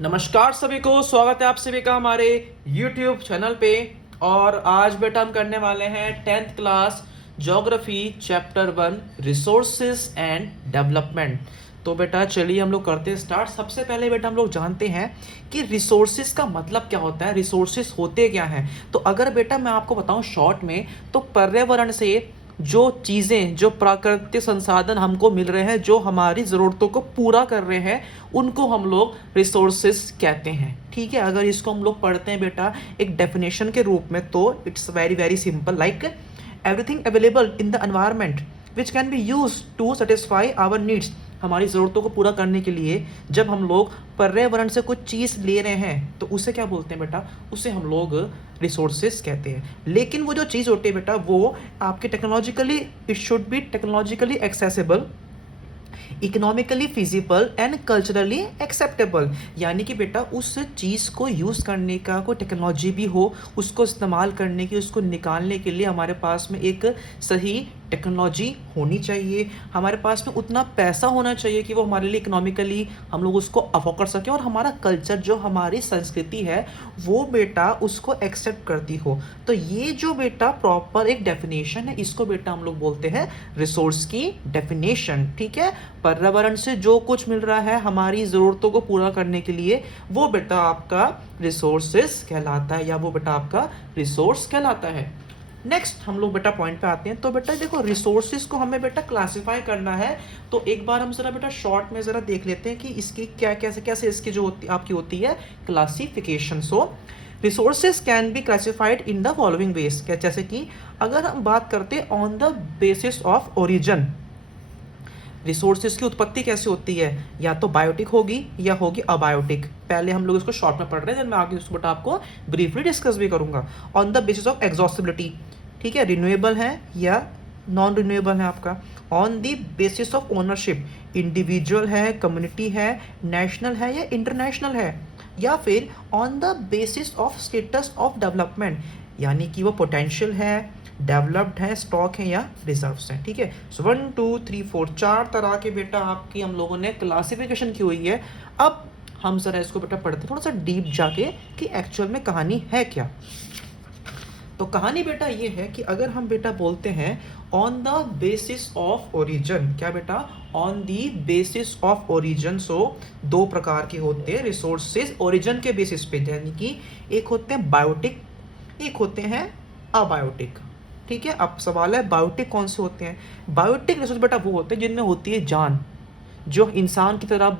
नमस्कार सभी को, स्वागत है आप सभी का हमारे YouTube चैनल पे। और आज बेटा हम करने वाले हैं 10th class geography chapter 1 resources and development. तो बेटा चलिए हम लोग करते हैं स्टार्ट। सबसे पहले बेटा हम लोग जानते हैं कि रिसोर्सेज का मतलब क्या होता है, रिसोर्सेज होते क्या हैं। तो अगर बेटा मैं आपको बताऊं शॉर्ट में, तो पर्यावरण से जो चीज़ें, जो प्राकृतिक संसाधन हमको मिल रहे हैं, जो हमारी ज़रूरतों को पूरा कर रहे हैं, उनको हम लोग रिसोर्सेज कहते हैं। ठीक है, अगर इसको हम लोग पढ़ते हैं बेटा एक डेफिनेशन के रूप में, तो it's very very simple, like everything available in the environment which can be use to satisfy our needs. हमारी ज़रूरतों को पूरा करने के लिए जब हम लोग पर्यावरण से कुछ चीज़ ले रहे हैं, तो उसे क्या बोलते हैं बेटा, उसे हम लोग रिसोर्सेज कहते हैं। लेकिन वो जो चीज़ होती है बेटा, वो आपके technologically, it should be technologically accessible, economically feasible and culturally acceptable. यानी कि बेटा उस चीज़ को यूज़ करने का कोई टेक्नोलॉजी भी हो, उसको इस्तेमाल करने की, उसको निकालने के लिए हमारे पास में एक सही टेक्नोलॉजी होनी चाहिए, हमारे पास में उतना पैसा होना चाहिए कि वो हमारे लिए इकोनॉमिकली हम लोग उसको अफोर्ड कर सकें, और हमारा कल्चर, जो हमारी संस्कृति है, वो बेटा उसको एक्सेप्ट करती हो। तो ये जो बेटा प्रॉपर एक डेफिनेशन है, इसको बेटा हम लोग बोलते हैं रिसोर्स की डेफिनेशन। ठीक है, पर्यावरण से जो कुछ मिल रहा है हमारी ज़रूरतों को पूरा करने के लिए, वो बेटा आपका रिसोर्सेस कहलाता है, या वो बेटा आपका रिसोर्स कहलाता है। नेक्स्ट हम लोग बेटा पॉइंट पे आते हैं। तो बेटा देखो, रिसोर्सेज को हमें बेटा क्लासिफाई करना है, तो एक बार हम जरा बेटा शॉर्ट में जरा देख लेते हैं कि इसकी क्या कैसे कैसे इसकी जो आपकी होती है classification. So resources can be classified in the following veg. क्या, जैसे कि अगर हम बात करते हैं on the basis of origin, resources की उत्पत्ति कैसे होती है, या तो बायोटिक होगी या होगी अबायोटिक। पहले हम लोग इसको शॉर्ट में पढ़ रहे हैं, मैं आगे इसको बेटा आपको ब्रीफली डिस्कस भी करूंगा। On the basis of exhaustibility, ठीक है, रिन्यूएबल है या नॉन रिन्यूएबल है आपका। On the basis of ownership, individual है, कम्युनिटी है, नेशनल है या इंटरनेशनल है। या फिर on the basis of status of development, यानी कि वो पोटेंशियल है, डेवलप्ड है, स्टॉक है या रिजर्व्स हैं। ठीक है, सो 1 2 3 4 चार तरह के बेटा आपकी हम लोगों ने क्लासिफिकेशन की हुई है। अब हम जरा इसको बेटा पढ़ते थोड़ा सा डीप जाके कि एक्चुअल में कहानी है क्या। तो कहानी बेटा ये है कि अगर हम बेटा बोलते हैं on the basis of origin, क्या बेटा, on the basis of origin, so दो प्रकार के होते हैं रिसोर्सेज ओरिजिन के बेसिस पे, यानी कि एक होते हैं बायोटिक, एक होते हैं अबायोटिक। ठीक है, अब सवाल है बायोटिक कौन से होते हैं। बायोटिक रिसोर्स बेटा वो होते हैं जिनमें होती है जान, जो इंसान की तरह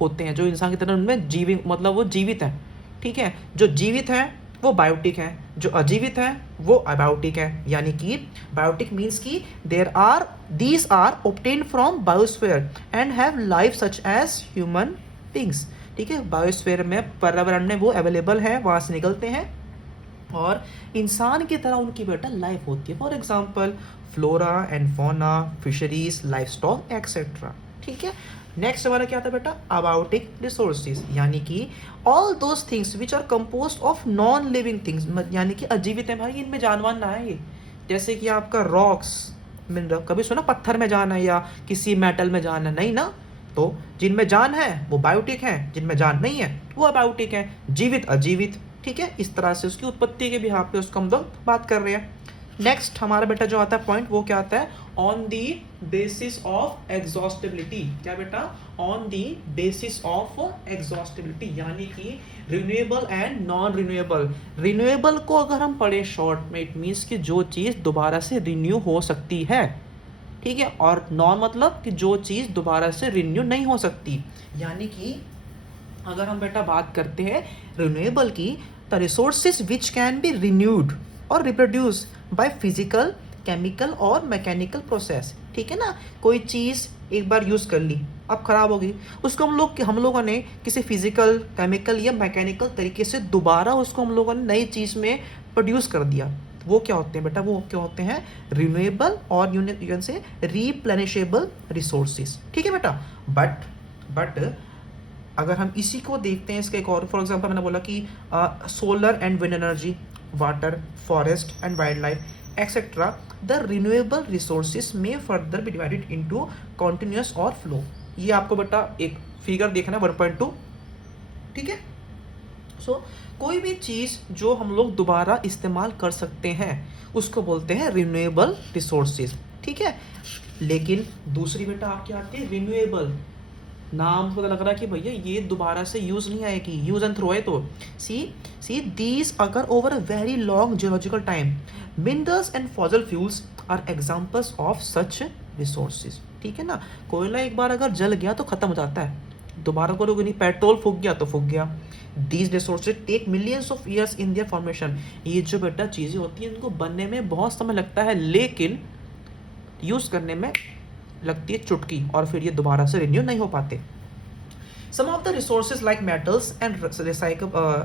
होते हैं, जो इंसान की तरह उनमें जीवित, मतलब वो जीवित है। ठीक है, जो जीवित है वो बायोटिक है, जो अजीवित है वो अबायोटिक है। यानी कि बायोटिक मीन्स कि these are obtained from biosphere and have life such as human beings. ठीक है, बायोस्फीयर में, पर्यावरण में वो अवेलेबल है, वहाँ से निकलते हैं और इंसान की तरह उनकी बेटा लाइफ होती है। For example flora and fauna, fisheries, life stock etcetera. ठीक है, नेक्स्ट हमारा क्या था बेटा, अबायोटिक रिसोर्सेज, यानी कि all those things which are composed of non living things, यानी कि अजीवित है भाई, इनमें जानवान ना है ये। जैसे कि आपका रॉक्स, मिनरल, कभी सुना पत्थर में जान है या किसी मेटल में जान है, नहीं ना। तो जिनमें जान है वो बायोटिक है, जिनमें जान नहीं है वो अबायोटिक है, जीवित अजीवित। ठीक है, इस तरह से उसकी उत्पत्ति के भी यहाँ पे उसको हम लोग बात कर रहे हैं। नेक्स्ट हमारा बेटा जो आता है पॉइंट, वो क्या आता है, on the basis of exhaustibility. क्या बेटा, on the basis of exhaustibility, यानी कि renewable and non renewable. Renewable को अगर हम पढ़े शॉर्ट में, इट मीन्स कि जो चीज़ दोबारा से रिन्यू हो सकती है। ठीक है, और नॉन मतलब कि जो चीज़ दोबारा से रिन्यू नहीं हो सकती। यानी कि अगर हम बेटा बात करते हैं रिन्यूएबल की, the resources which can B renewed और रिप्रोड्यूस बाय फिजिकल, केमिकल और मैकेनिकल प्रोसेस। ठीक है ना, कोई चीज़ एक बार यूज़ कर ली, अब ख़राब हो गई, उसको हम लोगों ने किसी फिजिकल, केमिकल या मैकेनिकल तरीके से दोबारा उसको हम लोगों ने नई चीज़ में प्रोड्यूस कर दिया। वो क्या होते हैं बेटा, वो क्या होते हैं, रिन्यूएबल और यूनियन से रिप्लेनिशेबल रिसोर्सेज। ठीक है बेटा, बट अगर हम इसी को देखते हैं, इसका एक और फॉर एग्जांपल मैंने बोला कि solar and wind energy, water, forest and wildlife etcetera, the renewable resources में further be divided into continuous और फ्लो। ये आपको बेटा एक फिगर देखना 1.2, ठीक है। सो कोई भी चीज़ जो हम लोग दोबारा इस्तेमाल कर सकते हैं उसको बोलते हैं रिन्यूएबल रिसोर्सेज, ठीक है। लेकिन दूसरी बेटा आपकी आती है रिन्यूएबल, नाम से पता लग रहा है कि भैया ये दोबारा से यूज नहीं आएगी, यूज एंड थ्रो है। तो सी दीज अगर over a very long geological time, minerals and fossil fuels are examples of such resources, ठीक है ना। कोयला एक बार अगर जल गया तो खत्म हो जाता है, दोबारा करोगे नहीं। पेट्रोल फूक गया तो फूक गया। These resources take millions of years in their formation, ये जो बेटा चीज़ें होती हैं इनको बनने में बहुत समय लगता है, लेकिन यूज़ करने में लगती है चुटकी, और फिर ये दोबारा से रिन्यू नहीं हो पाते। Some of the resources like metals and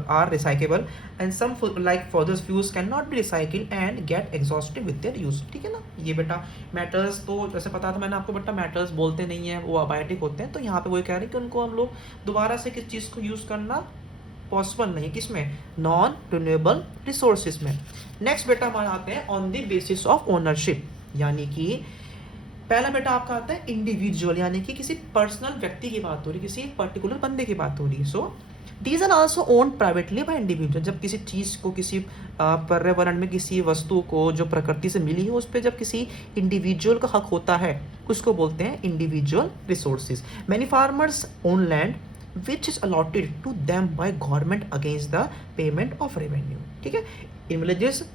are recyclable, and some like fossil fuels cannot be recycled and get exhausted with their use, ठीक है ना। ये बेटा मेटल्स तो जैसे पता था मैंने आपको बेटा, मेटल्स बोलते नहीं है, वो अबायोटिक होते हैं। तो यहाँ पे वो कह रहे हैं कि उनको हम लोग दोबारा से किस चीज़ को यूज़ करना पॉसिबल नहीं है, किसमें, नॉन रिन्यूएबल रिसोर्सेज में। नेक्स्ट बेटा हमारे आते हैं on the basis of ownership, यानी कि पहला बेटा आपका आता है इंडिविजुअल, यानी कि किसी पर्सनल व्यक्ति की बात हो रही है, किसी पर्टिकुलर बंदे की बात हो रही है। So these are also owned privately by individual, जब किसी चीज़ को, किसी पर्यावरण में किसी वस्तु को जो प्रकृति से मिली है उस पर जब किसी इंडिविजुअल का हक होता है उसको बोलते हैं individual resources. Many farmers own land which is allotted to them by government against the payment of revenue, ठीक है। In villages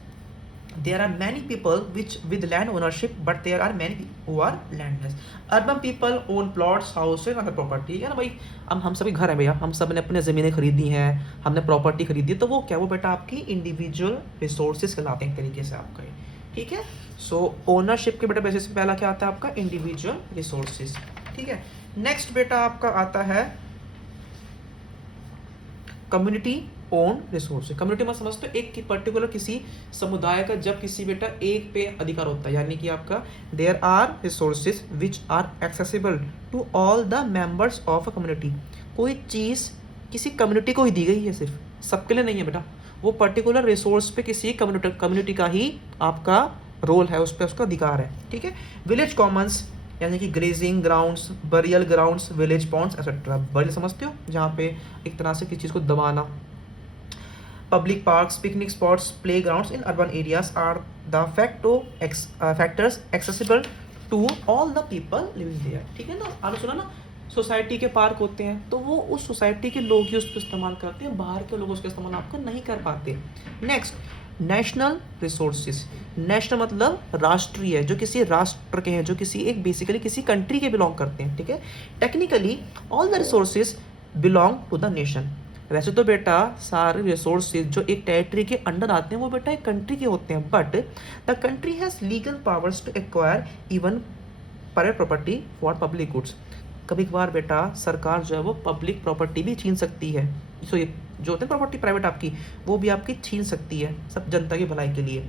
there are many people which with land ownership, but there are many who are landless. Urban people own plots, houses and other property, है ना भाई। हम सभी घर हैं भैया, हम सब ने अपने ज़मीनें खरीदी हैं, हमने प्रॉपर्टी खरीदी है, तो वो क्या, वो बेटा आपकी इंडिविजुअल रिसोर्सेज कहलाते हैं एक तरीके से आपका, ठीक है। सो ओनरशिप के बेटा बेसिस पे पहला क्या आता है आपका, इंडिविजुअल रिसोर्सेज, ठीक है। नेक्स्ट बेटा आपका आता है कम्युनिटी ओन रिसोर्सेज। कम्युनिटी में समझते हो एक पर्टिकुलर किसी समुदाय का जब किसी बेटा एक पे अधिकार होता है, यानी कि आपका there are resources which are accessible to all the members of a community. कोई चीज़ किसी कम्युनिटी को ही दी गई है, सिर्फ सबके लिए नहीं है बेटा, वो पर्टिकुलर रिसोर्स पे किसी कम्युनिटी का ही आपका रोल है, उस पर उसका अधिकार है, ठीक है। विलेज कॉमन्स, यानी कि grazing grounds, burial grounds, village ponds etcetera. Burial समझते हो, जहाँ पे एक तरह से किसी चीज़ को दबाना। Public parks, picnic spots, play grounds in urban areas are the factors accessible to all the people living there, ठीक है ना। आपने सुना ना, सोसाइटी के पार्क होते हैं तो वो उस सोसाइटी के लोग ही उसको इस्तेमाल करते हैं, बाहर के लोग उसका इस्तेमाल आपको नहीं कर पाते। Next, national resources. नेशनल मतलब राष्ट्रीय, जो किसी राष्ट्र के हैं, जो किसी एक बेसिकली किसी कंट्री के बिलोंग करते हैं, ठीक है। Technically all the resources belong to the nation. वैसे तो बेटा सारे रिसोर्सेज जो एक टेरिटरी के अंडर आते हैं वो बेटा एक कंट्री के होते हैं, but the country has legal powers to acquire even private property for public goods. कभी कभार बेटा सरकार जो है वो पब्लिक प्रॉपर्टी भी छीन सकती है। सो ये जो होते हैं प्रॉपर्टी प्राइवेट आपकी, वो भी आपकी छीन सकती है, सब जनता की भलाई के लिए।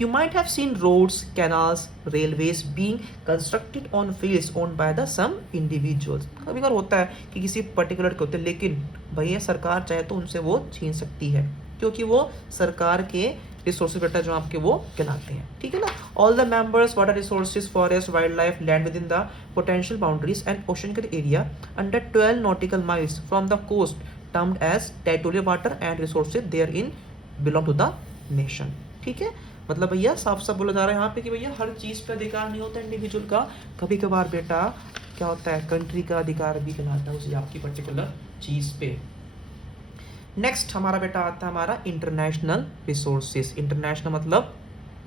You might have seen roads, canals, railways being constructed on fields owned by the some individuals. कभी कभार होता है कि किसी पर्टिकुलर के होते हैं, लेकिन भैया सरकार चाहे तो उनसे वो छीन सकती है, क्योंकि वो सरकार के रिसोर्सेज बेटा जो आपके वो कहलाते हैं, ठीक है ना। All the members, water resources, forest, wildlife, land within the potential boundaries and oceanic area under 12 nautical miles from the coast termed as territorial water and resources therein belong to the nation, ठीक है। मतलब भैया साफ साफ बोला जा रहा है यहाँ पे कि भैया हर चीज़ पे अधिकार नहीं होता इंडिविजुअल का, कभी कभार बेटा क्या होता है कंट्री का अधिकार भी कहलाता है उसी आपकी पर्टिकुलर चीज़ पे। नेक्स्ट हमारा बेटा आता है हमारा इंटरनेशनल रिसोर्सेज। इंटरनेशनल मतलब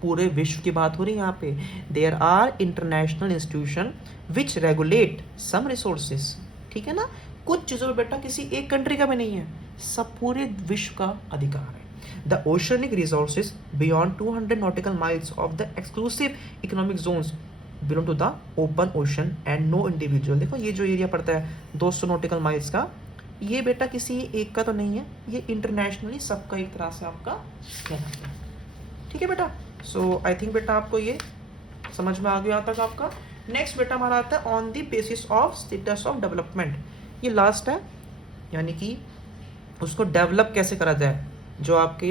पूरे विश्व की बात हो रही है यहाँ पे। There are international institution which regulate some resources, ठीक है ना। कुछ चीज़ों में बेटा किसी एक कंट्री का भी नहीं है, सब पूरे विश्व का अधिकार है। The oceanic resources beyond 200 nautical miles of the exclusive economic zones belong to the open ocean and no individual। देखो ये जो एरिया पड़ता है 200 नॉटिकल माइल्स का, ये बेटा किसी एक का तो नहीं है, ये इंटरनेशनली सबका एक तरह से आपका कहलाता है, ठीक है बेटा। सो आई थिंक बेटा आपको ये समझ में आ गया यहाँ तक आपका। नेक्स्ट बेटा हमारा आता है on the basis of status of development. ये लास्ट है, यानी कि उसको डेवलप कैसे करा जाए, जो आपके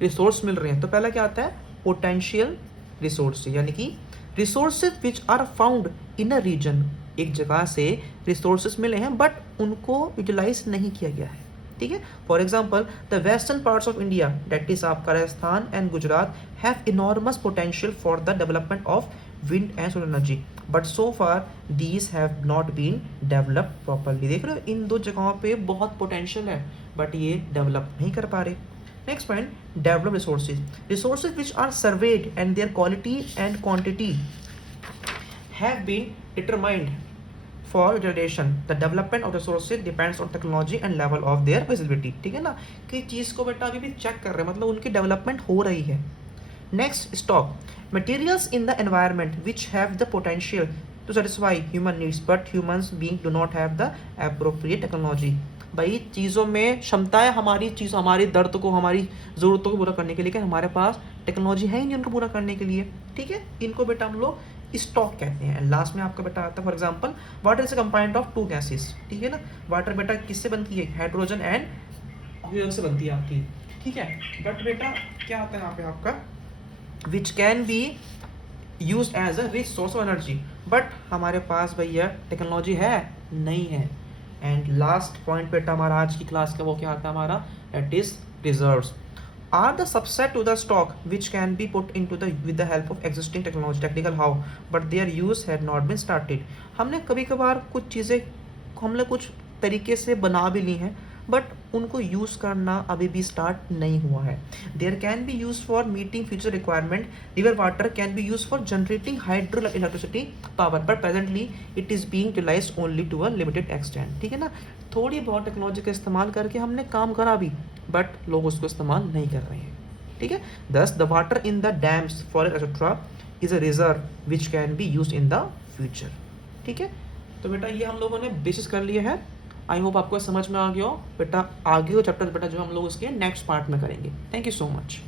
रिसोर्स मिल रहे हैं। तो पहला क्या आता है पोटेंशियल रिसोर्स, यानी कि resources which are found in a region एक जगह से रिसोर्सेज मिले हैं बट उनको यूटिलाइज नहीं किया गया है, ठीक है। For example the western parts of India that is आपका Rajasthan and Gujarat have enormous potential for the development of wind and solar energy but so far these have not been developed properly. देख रहे हो इन दो जगहों पे बहुत पोटेंशियल है but ये डेवलप नहीं कर पा रहे। Next point, develop resources which are surveyed and their quality and quantity have been determined for utilization. The development of resources depends on technology and level of their visibility. ठीक है ना, कि चीज़ को बेटा अभी भी चेक कर रहे हैं, मतलब उनकी डेवलपमेंट हो रही है। Next, stock materials in the environment which have the potential to satisfy human needs but humans being do not have the appropriate technology. भाई चीज़ों में क्षमता है हमारी चीज़, हमारी दर्द को, हमारी ज़रूरतों को पूरा करने के लिए, लेकिन हमारे पास टेक्नोलॉजी है ही नहीं उनको पूरा करने के लिए, ठीक है। इनको बेटा हम लोग स्टॉक कहते हैं। लास्ट में आपका बेटा आता है for example water is a compound of two gases, ठीक है ना। वाटर बेटा किससे बनती है, हाइड्रोजन एंड ऑक्सीजन से बनती है आपकी, ठीक है। बट बेटा क्या आता है यहाँ पे आपका which can be use as a rich source of energy, but हमारे पास भैया टेक्नोलॉजी है नहीं है। एंड लास्ट पॉइंट बेटा हमारा आज की क्लास का वो क्या आता है हमारा, that is reserves are the subset to the stock which can be put into the with the help of existing technology technical how but their use had not been started। हमने कभी कभार कुछ चीज़ें हमने कुछ तरीके से बना भी ली हैं बट उनको यूज़ करना अभी भी स्टार्ट नहीं हुआ है। There can be use for meeting future requirement, river water can be use for generating hydro electricity power but presently it is being utilized only to a limited extent, ठीक है ना। थोड़ी बहुत टेक्नोलॉजी का इस्तेमाल करके हमने काम करा भी बट लोग उसको इस्तेमाल नहीं कर रहे हैं, ठीक है। दस the water in the dams forest etcetera is a reserve which can be use in the future, ठीक है। तो बेटा ये हम लोगों ने बेसिस कर लिए हैं। आई होप आपको समझ में आ गया हो बेटा। आगे वो चैप्टर बेटा जो हम लोग उसके नेक्स्ट पार्ट में करेंगे। Thank you so much.